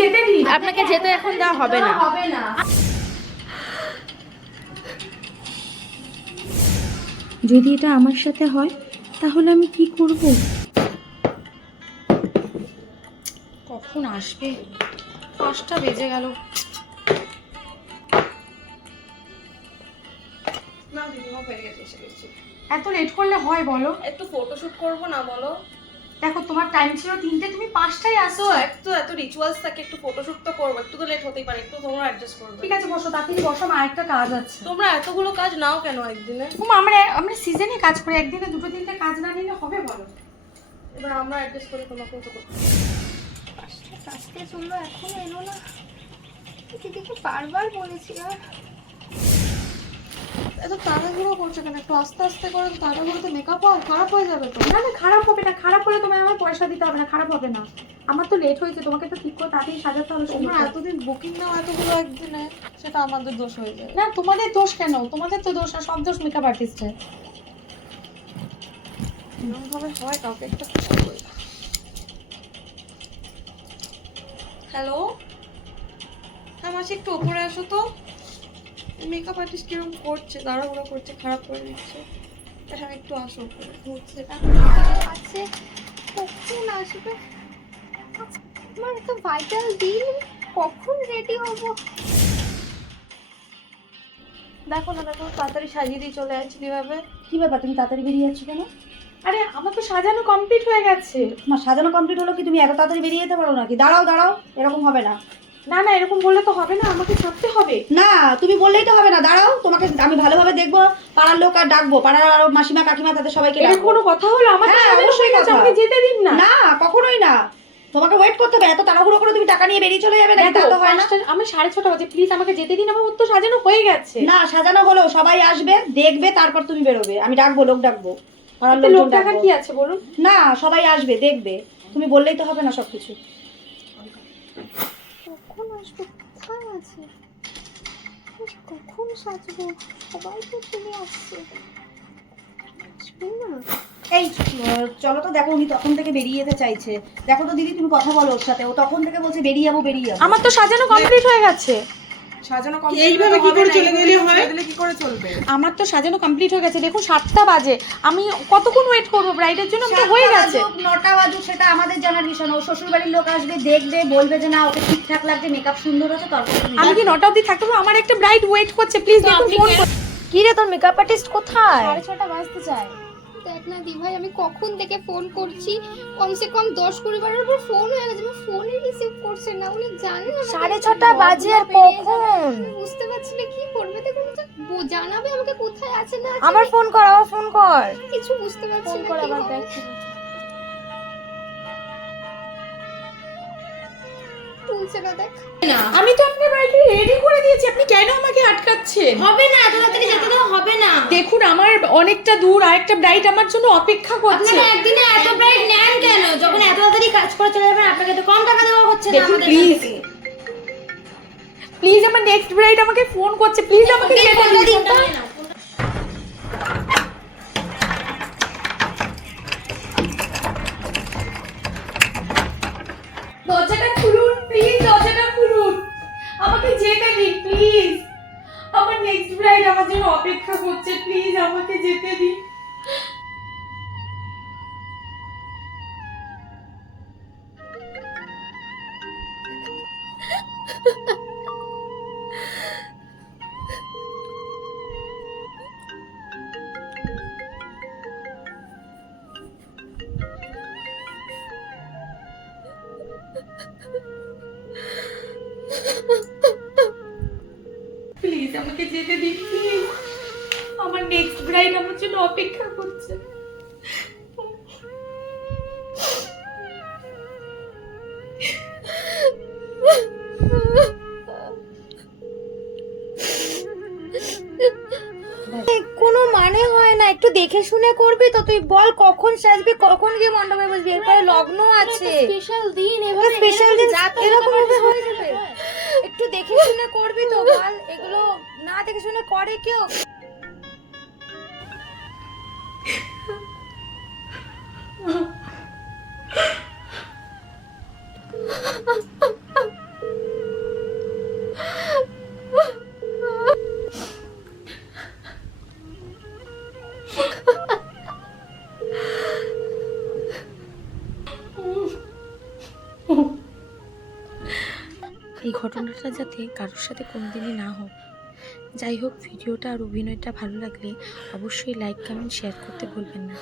যেতে দিন। আপনাকে যেতে এখন দেওয়া হবে না। হবে না। যদি এটা আমার সাথে হয় তাহলে আমি কি করব? কখন আসবে? 5টা বেজে গেল। না দিদিমা হয়ে গেছে, এসে গেছি। এত লেট করলে হয় বলো? একটু ফটোশুট করবো না বলো? দেখো তোমার টাইম ছিল 3টে, তুমি 5টায় আসো। এত রিচুয়ালস থাকে, একটু ফটোশুট তো করবো, একটু তো লেট হতেই পারে, একটু তোমরা অ্যাডজাস্ট করবে। ঠিক আছে বসো, তাড়াতাড়ি বসো, আমার আরেকটা কাজ আছে। তোমরা এতগুলো কাজ নাও কেন একদিনে? আমরা সিজনে কাজ করি, একদিনে 2-3টে কাজ না নিলে হবে বলো? এবার আমরা অ্যাডজাস্ট করে তোমাকেও তো করতে। কাজতে চললো, এখনো এলো না। দিদিকে বারবার বলেছি আর এত তাড়াহুড়ো করছো কেন? একটু আস্তে আস্তে করে, তাড়াহুড়োতে মেকআপ খারাপ হয়ে যাবে তো। না না, খারাপ হবে না। খারাপ হলে তোমায় আমার পয়সা দিতে হবে না, খারাপ হবে না। আমার তো লেট হয়েছে, তোমাকে তো ঠিক করে তাড়াতাড়ি সাজাতে হবে। তোমরা এতদিন বুকিং নাও এতগুলো একদিনে, সেটা আমাদের দোষ হয়ে যায়। না, তোমাদের দোষ কেন? তোমাদের তো দোষ না, সব দোষ মেকআপ আর্টিস্টের। এরকম ভাবে হয়? কাউকে একটা হ্যালো, হ্যাঁ মাসি একটু ওপরে আসো তো। মেকআপ আর্টিস্ট কিরকম করছে, তাড়াহুড়ো করছে, খারাপ করে দিচ্ছে। হ্যাঁ একটু আসো ওপরে। হচ্ছে আছে, কখন আসবে? আমার তো ভাইটাল দিন, কখন রেডি হবো? দেখো না, দেখো তাড়াতাড়ি সাজিয়ে দিয়ে চলে আসছি কিভাবে। কি ব্যাপার, তুমি তাড়াতাড়ি বেরিয়ে যাচ্ছ কেন? আরে আমার তো সাজানো কমপ্লিট হয়ে গেছে। তোমার সাজানো কমপ্লিট হলো কি তুমি এত তাড়াতাড়ি বেরিয়ে যেতে পারো নাকি? দাঁড়াও দাঁড়াও, এরকম হবে না। না না, এরকম বললে তো হবে না, আমাকে ছাড়তে হবে। না তুমি বললেই তো হবে না, দাঁড়াও, তোমাকে আমি ভালোভাবে দেখবো, পাড়ার লোক আর ডাকবো, পাড়ার আরো মাসিমা কাকিমা তাদের সবাইকে এরকম ডাকবো। কোনো কথা হলো? আমার তো হ্যাঁ, সাজানো অবশ্যই হয়ে গেছে, কথা। আমাকে যেতে দিন না। না কখনোই না, তোমাকে ওয়েট করতে হবে। এত তাড়াহুড়ো করে তুমি টাকা নিয়ে বেরিয়ে চলে যাবে নাকি? তা তো হয় না। আমার 6:30 বাজে, প্লিজ আমাকে যেতে দিন, আমার তো সাজানো হয়ে গেছে। না সাজানো হলো, সবাই আসবে দেখবে, তারপর তুমি বেরোবে। আমি ডাকবো, লোক ডাকবো, পাড়ার এতে লোক লোকজন টাকা ডাকবো। কি আছে বলুন? না সবাই আসবে দেখবে, তুমি বললেই তো হবে না সবকিছু। কখন আসবে? কোথায় আছে? কখন সাজবো? সবাই তো চলে আসছে, আসবে না? এই চলো তো, দেখো উনি তখন থেকে বেরিয়ে যেতে চাইছে। দেখো তো দিদি, তুমি কথা বলো ওর সাথে, ও তখন থেকে বলছে বেরিয়ে যাবো বেরিয়ে যাবো। আমার তো সাজানো কমপ্লিট হয়ে গেছে। সাজানো কমপ্লিট এইভাবে কি করে চলে গেলে হয়? কি করে চলবে? আমার তো সাজানো কমপ্লিট হয়ে গেছে, দেখুন 7টা বাজে। আমি কতক্ষণ ওয়েট করবো ব্রাইডের জন্য? আমার তো হয়ে গেছে। 9টা বাজুক, সেটা আমাদের জানার বিষয় না। ও শ্বশুর বাড়ির লোক আসবে, দেখবে, বলবে যে না ওকে ঠিকঠাক লাগছে, মেকআপ সুন্দর আছে, তারপর তুমি আমি কি 9টা অবধি থাকতে পারবো? আমার একটা ব্রাইড ওয়েট করছে, প্লিজ দেখুন ফোন করে। কি রে, তোর মেকআপ আর্টিস্ট কোথায়? 6:30 বাজতে চায়। দেখ না দি ভাই, আমি কখন থেকে ফোন করছি, কমসে কম 10-20 বারের উপর ফোন হয়ে গেছে, আমার ফোনই রিসিভ করছে না। উনি জানেন 6:30 বাজে আর কখন? আমি বুঝতে পারছি না কি করবে। দেখুন তো জানাবে আমাকে কোথায় আছে না আছে। আমার ফোন কর। কিছু বুঝতে পারছি না কি হবে। তুলছে না, দেখ। আমি তো আপনার ব্রাইডকে রেডি করে দিয়েছি, আপনি কেন আমাকে আটকাচ্ছেন? হবে না, এত তাড়াতাড়ি যেতে দাও, হবে না। দেখুন আমার অনেকটা দূর, আরেকটা ব্রাইড আমার জন্য অপেক্ষা করছে। একদিনে এত ব্রাইট নেন কেন? যখন এত তাড়াতাড়ি কাজ করে চলে যাবেন, আপনাকে তো কম টাকা দেওয়া হচ্ছে না দেখুন আমাদের প্লিজ, থেকে। প্লিজ আমার নেক্সট ব্রাইড আমাকে ফোন করছে, প্লিজ আমাকে যেতে ফোনটা দিন। দিন তো। দরজাটা খুলুন প্লিজ, দরজাটা খুলুন, আমাকে যেতে দিন প্লিজ। আমার নেক্সট ব্রাইড আমার জন্য অপেক্ষা করছে, প্লিজ আমাকে যেতে দিন। প্লিজ আমাকে যেতে দিন, প্লিজ। আমার নেক্সট ব্রাইড আমার জন্য অপেক্ষা করছে। কোনো মানে হয় না, একটু দেখে শুনে করবি তো। তুই বল কখন সাজবি, কখন গিয়ে মণ্ডপে বসবি, এরপরে লগ্ন আছে। স্পেশাল দিন, এভাবে স্পেশাল দিন এরকম ভাবে হয়ে যাবে? একটু দেখে শুনে করবি তো বল। এগুলো না দেখে শুনে করে কেউ? এই ঘটনাটা যাতে কারোর সাথে কোনোদিনই না হোক। যাই হোক, ভিডিওটা আর অভিনয়টা ভালো লাগলে অবশ্যই লাইক, কমেন্ট, শেয়ার করতে ভুলবেন না।